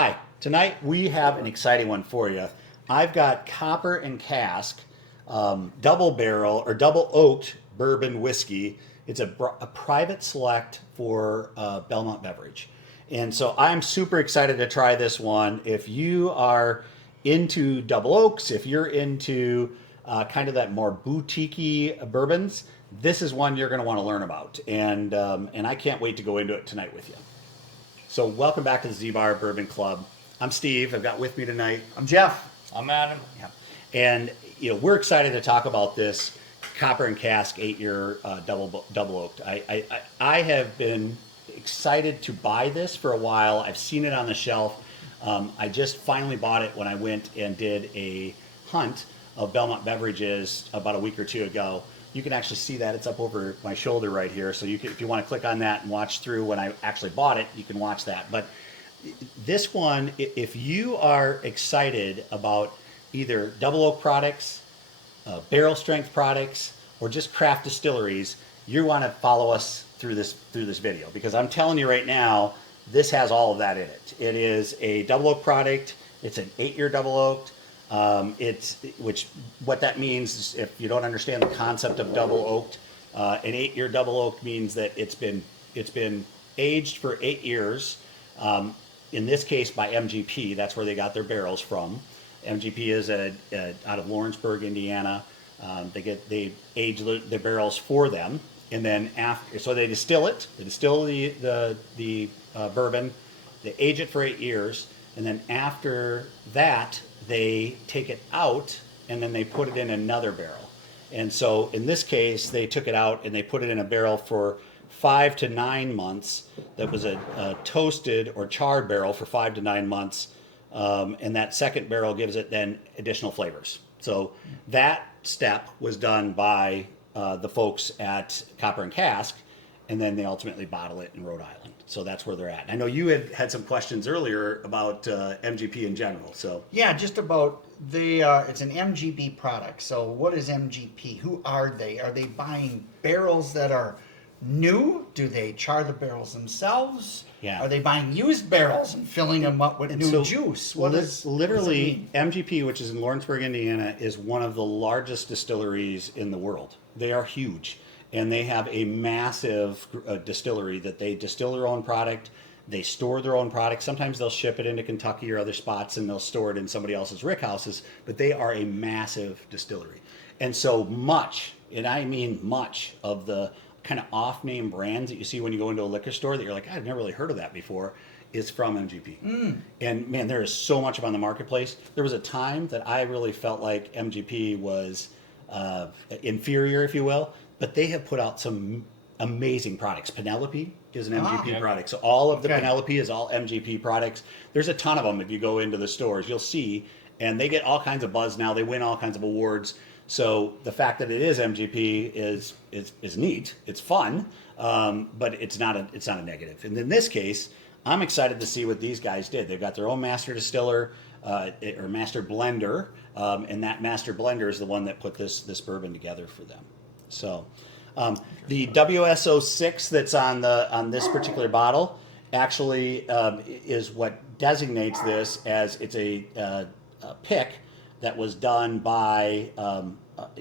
Hi, tonight we have an exciting one for you. I've got Copper and Cask double barrel or double oaked bourbon whiskey. It's a private select for Belmont Beverage. And so I'm super excited to try this one. If you are into double oaks, if you're into kind of that more boutique-y bourbons, this is one you're going to want to learn about. And I can't wait to go into it tonight with you. So welcome back to the ZBar Bourbon Club. I'm Steve. I've got with me tonight. I'm Jeff. I'm Adam. Yeah. And we're excited to talk about this Copper and Cask 8-year double oaked. I have been excited to buy this for a while. I've seen it on the shelf. I just finally bought it when I went and did a hunt of Belmont Beverages about a week or two ago. You can actually see that. It's up over my shoulder right here. So you can, if you want to click on that and watch through when I actually bought it, you can watch that. But this one, if you are excited about either double oak products, barrel strength products, or just craft distilleries, you want to follow us through this video, because I'm telling you right now, this has all of that in it. It is a double oak product. It's an 8-year double oaked. What that means is, if you don't understand the concept of double oaked, an 8-year double oak means that it's been aged for 8 years. In this case, by MGP. That's where they got their barrels from. MGP is out of Lawrenceburg, Indiana. They age the barrels for them, and then so they distill it. They distill the bourbon. They age it for 8 years, and then after that, they take it out and then they put it in another barrel. And so in this case, they took it out and they put it in a barrel for 5 to 9 months. That was a toasted or charred barrel for 5 to 9 months. And that second barrel gives it then additional flavors. So that step was done by the folks at Copper and Cask, and then they ultimately bottle it in Rhode Island. So that's where they're at. I know you had some questions earlier about MGP in general. So Yeah, just about it's an MGP product. So what is MGP? Who are they? Are they buying barrels that are new? Do they char the barrels themselves? Yeah. Are they buying used barrels and filling them up with new juice? Literally, MGP, which is in Lawrenceburg, Indiana, is one of the largest distilleries in the world. They are huge. And they have a massive distillery that they distill their own product. They store their own product. Sometimes they'll ship it into Kentucky or other spots, and they'll store it in somebody else's rick houses. But they are a massive distillery. And so much, and I mean much, of the kind of off-name brands that you see when you go into a liquor store that you're like, I've never really heard of that before, is from MGP. And man, there is so much of on the marketplace. There was a time that I really felt like MGP was inferior, if you will. But they have put out some amazing products. Penelope is an MGP product. So all of the Penelope is all MGP products. There's a ton of them if you go into the stores. You'll see. And they get all kinds of buzz now. They win all kinds of awards. So the fact that it is MGP is neat. It's fun. But it's not a negative. And in this case, I'm excited to see what these guys did. They've got their own master distiller or master blender. And that master blender is the one that put this bourbon together for them. So the WSO6 that's on this particular bottle actually is what designates this as it's a pick that was done by,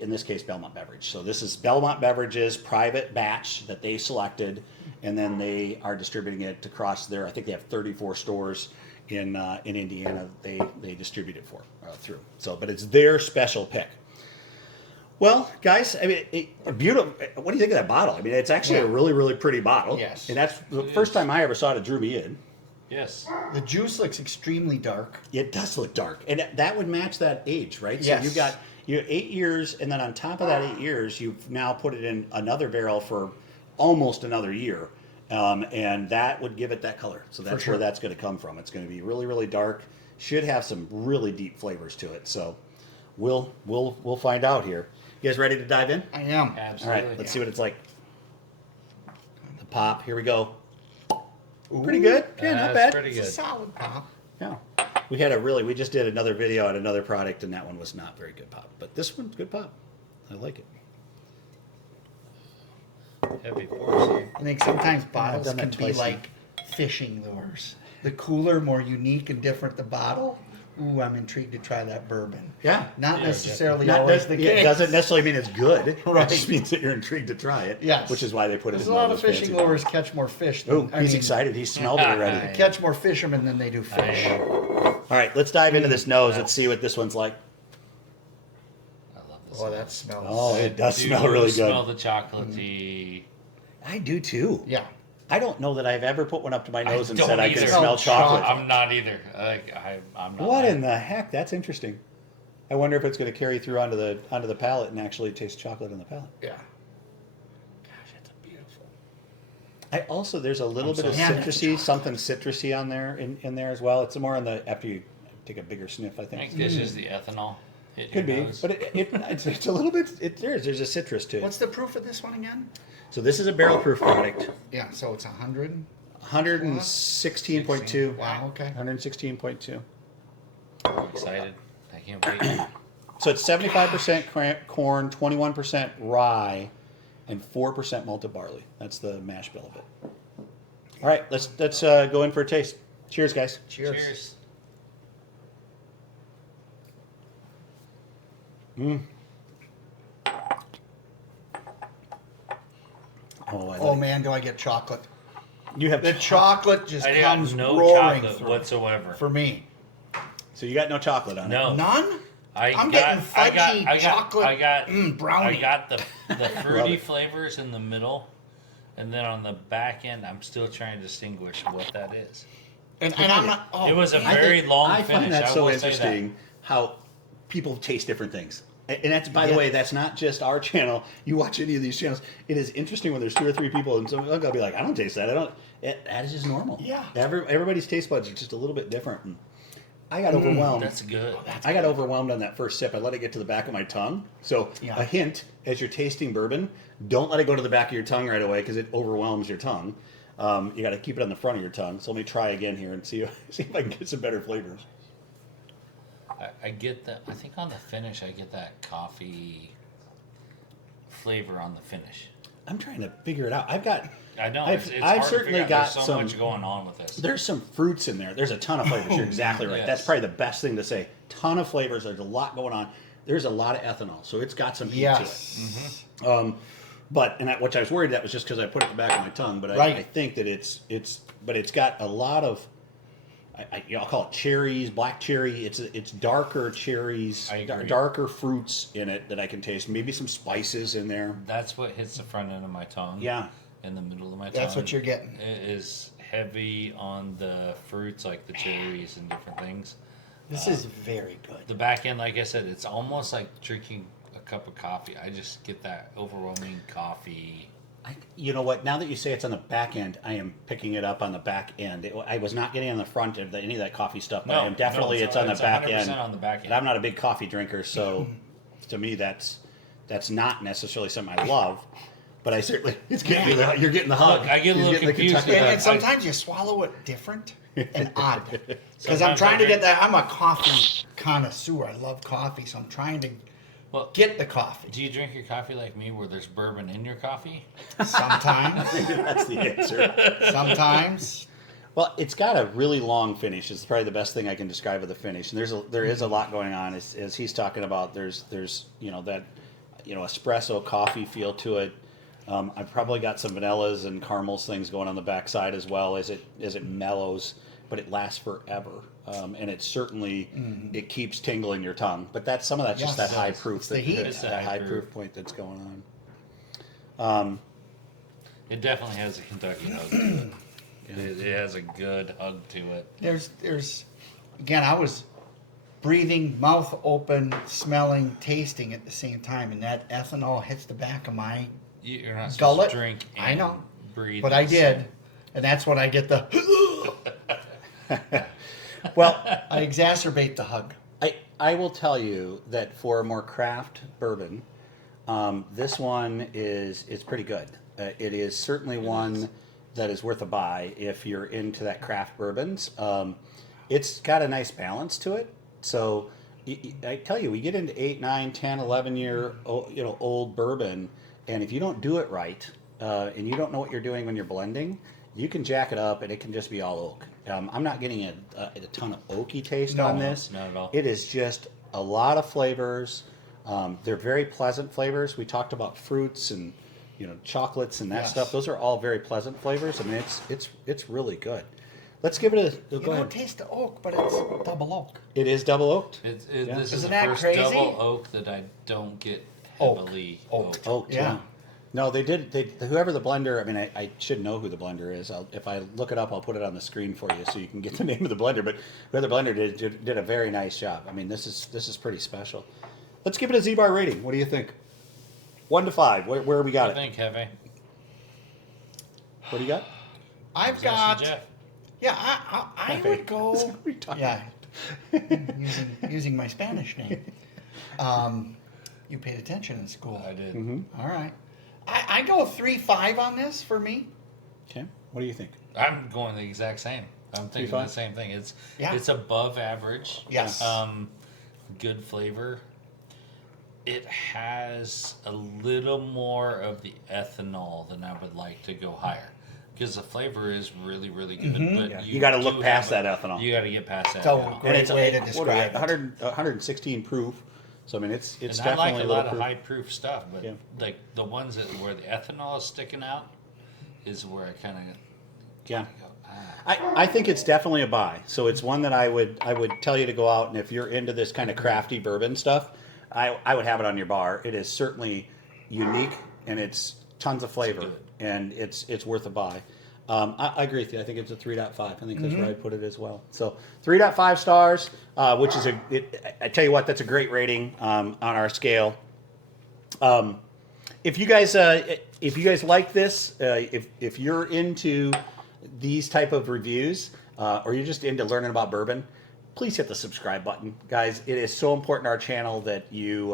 in this case, Belmont Beverage. So this is Belmont Beverage's private batch that they selected, and then they are distributing it across their, I think they have 34 stores in Indiana they distribute it through. So, but it's their special pick. Well, guys, I mean, beautiful. What do you think of that bottle? I mean, it's actually a really, really pretty bottle. Yes. And that's the first time I ever saw it. It drew me in. Yes. The juice looks extremely dark. It does look dark. And that would match that age, right? Yes. So you've got 8 years, and then on top of that 8 years, you've now put it in another barrel for almost another year. And that would give it that color. So that's where that's going to come from. It's going to be really, really dark. Should have some really deep flavors to it. So we'll find out here. You guys ready to dive in? I am. Absolutely. All right, let's see what it's like. The pop, here we go. Pretty good. Yeah, not bad. Pretty good. It's a solid pop. Yeah. We just did another video on another product, and that one was not very good pop. But this one's good pop. I like it. Heavy pours here. I think sometimes bottles done that can be twice now. like fishing lures. the cooler, more unique and different the bottle. Ooh, I'm intrigued to try that bourbon. Yeah. Not necessarily Not always nec- the yeah, case. it doesn't necessarily mean it's good. Right. It just means that you're intrigued to try it. Yes. Which is why they put it There's in a lot all of those fishing fancy lures catch more fish than bottles. Oh, he's excited. He smelled it already. catch more fishermen than they do fish. All right, let's dive into this nose. Let's see what this one's like. I love this. Oh, that smells. Oh, it does Do smell really good. Smell the chocolatey. I do too. Yeah. I don't know that I've ever put one up to my nose and don't said I can either. smell chocolate. I'm not either. I'm not. What lying. in the heck? That's interesting. I wonder if it's going to carry through onto the palate and actually taste chocolate in the palate. Yeah. Gosh, it's beautiful. I also there's a little bit of Yeah, that's citrusy, something citrusy on there in there as well. It's more on the after you take a bigger sniff. I I think think this is the ethanol. Hit could your be, nose. but it's a little bit. There's a citrus to it. What's the proof of this one again? So this is a barrel proof product. Yeah, so it's 100. 116.2. Wow, okay. 116.2. I'm excited. I can't wait. So it's 75% corn, 21% rye, and 4% malted barley. That's the mash bill of it. All right, let's go in for a taste. Cheers, guys. Cheers. Cheers. Oh, I Oh like man, do I get chocolate? You have The chocolate just I comes got no roaring chocolate through whatsoever. for me. So you got no chocolate on No. it. None? I'm I'm getting fudgy chocolate brownie. I got the fruity it. flavors in the middle, and then on the back end, I'm still trying to distinguish what that is. And I'm not. Oh, It was a man. very long I finish. find that I so will say that. interesting how people taste different things. And that's, by the Yeah. way, that's not just our channel. You watch any of these channels, it is interesting when there's 2 or 3 people, and someone will be like, "I don't taste that. I don't." That is just normal. Yeah. Everybody's taste buds are just a little bit different. And I got overwhelmed. That's good. I got overwhelmed on that first sip. I let it get to the back of my tongue. So Yeah. a hint as you're tasting bourbon, don't let it go to the back of your tongue right away because it overwhelms your tongue. You got to keep it on the front of your tongue. So let me try again here and see if I can get some better flavors. I get that. I think on the finish, I get that coffee flavor on the finish. I'm trying to figure it out. I know. I've It's I've hard to certainly figure out. got There's so some. much going on with this. There's some fruits in there. There's a ton of flavors. You're exactly right. Yes. That's probably the best thing to say. Ton of flavors. There's a lot going on. There's a lot of ethanol, so it's got some heat Yes. to it. Which I was worried that was just because I put it in the back of my tongue. But Right. I think that it's got a lot of. I'll call it cherries, black cherry. It's darker cherries, I agree. darker fruits in it that I can taste. Maybe some spices in there. That's what hits the front end of my tongue. Yeah. In the middle of my tongue. That's what you're getting. It is heavy on the fruits, like the cherries and different things. This is very good. The back end, like I said, it's almost like drinking a cup of coffee. I just get that overwhelming coffee. You know what? Now that you say it's on the back end, I am picking it up on the back end. I was not getting on the front of any of that coffee stuff, but I am definitely it's on the back 100% end. on the back end. And I'm not a big coffee drinker, so to me that's not necessarily something I love. But I certainly you're getting the hug. Look, I get a He's little getting the confused Kentucky with And, hug. and sometimes you swallow it different and odd. Because I'm Sometimes trying I to drink- get that. I'm a coffee connoisseur. I love coffee, so I'm trying to Well, get the coffee. do you drink your coffee like me, where there's bourbon in your coffee? Sometimes. That's the answer. Sometimes. Well, it's got a really long finish. It's probably the best thing I can describe of the finish. And there is a lot going on as he's talking about. There's that espresso coffee feel to it. I've probably got some vanillas and caramels things going on the backside as well as it mellows, but it lasts forever. And it certainly it keeps tingling your tongue. But that's some of that's just Yes, that high proof, it's the heat. It's that the high high proof proof. point that's going on. It definitely has a Kentucky hug to it. It has a good hug to it. There's again, I was breathing, mouth open, smelling, tasting at the same time, and that ethanol hits the back of my You're not supposed gullet. to drink and I know, breathe. but I did, and that's when I get the. Well, I exacerbate the hug. I will tell you that for a more craft bourbon, this one is pretty good. It is certainly one that is worth a buy if you're into that craft bourbons. It's got a nice balance to it. So I tell you, we get into 8, 9, 10, 11 year old bourbon, and if you don't do it right, and you don't know what you're doing when you're blending, you can jack it up and it can just be all oak. I'm not getting a ton of oaky taste No, on this. not at all. It is just a lot of flavors. They're very pleasant flavors. We talked about fruits and chocolates and that Yes. stuff. Those are all very pleasant flavors. I mean, it's really good. Let's give it a You go ahead. don't taste the oak, but it's double oak. It is double oaked. This Isn't is the that first crazy? double oak that I don't get Oak. heavily Oak. oaked. Yeah. No, they did. Whoever the blender. I mean, I should know who the blender is. If I look it up, I'll put it on the screen for you so you can get the name of the blender. But whoever the blender did a very nice job. I mean, this is pretty special. Let's give it a ZBar rating. What do you think? 1 to 5. Where we got I it? think heavy. What do you got? I've Asking got. Jeff. Yeah, I would go. Retarded. Yeah, using my Spanish name. You paid attention in school. I did. All right. I go 3.5 on this for me. Okay. What do you think? I'm going the exact same. I'm thinking 3.5? the same thing. It's Yeah. it's above average. Yes. Good flavor. It has a little more of the ethanol than I would like to go higher. Because the flavor is really, really good. But Yeah. You gotta look do past have that ethanol. You got to get past that. So ethanol. great way to what are we describe at? it. 116 proof. So I mean, it's And I definitely like a a little lot of proof. high proof stuff, but Yeah. like the ones where the ethanol is sticking out is where I kind of Yeah. go. I think it's definitely a buy. So it's one that I would tell you to go out, and if you're into this kind of crafty bourbon stuff, I would have it on your bar. It is certainly unique, and it's tons of flavor, good. and it's worth a buy. I agree with you. I think it's a 3.5. I think that's where I'd put it as well. So 3.5 stars, which is I tell you what, that's a great rating on our scale. If you guys like this, if you're into these type of reviews, or you're just into learning about bourbon, please hit the subscribe button, guys. It is so important to our channel that you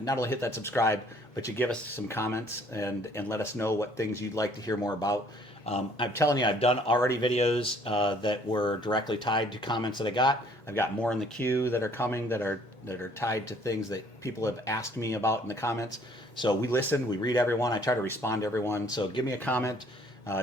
not only hit that subscribe, but you give us some comments and let us know what things you'd like to hear more about. I'm telling you, I've done already videos that were directly tied to comments that I got. I've got more in the queue that are coming that are tied to things that people have asked me about in the comments. So we listen, we read everyone. I try to respond to everyone. So give me a comment,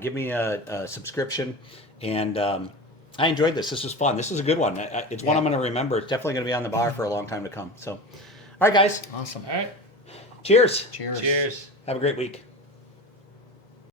give me a subscription, and I enjoyed this. This was fun. This is a good one. It's one I'm going to remember. It's definitely going to be on the bar for a long time to come. So, all right, guys. Awesome. All right. Cheers. Cheers. Cheers. Have a great week.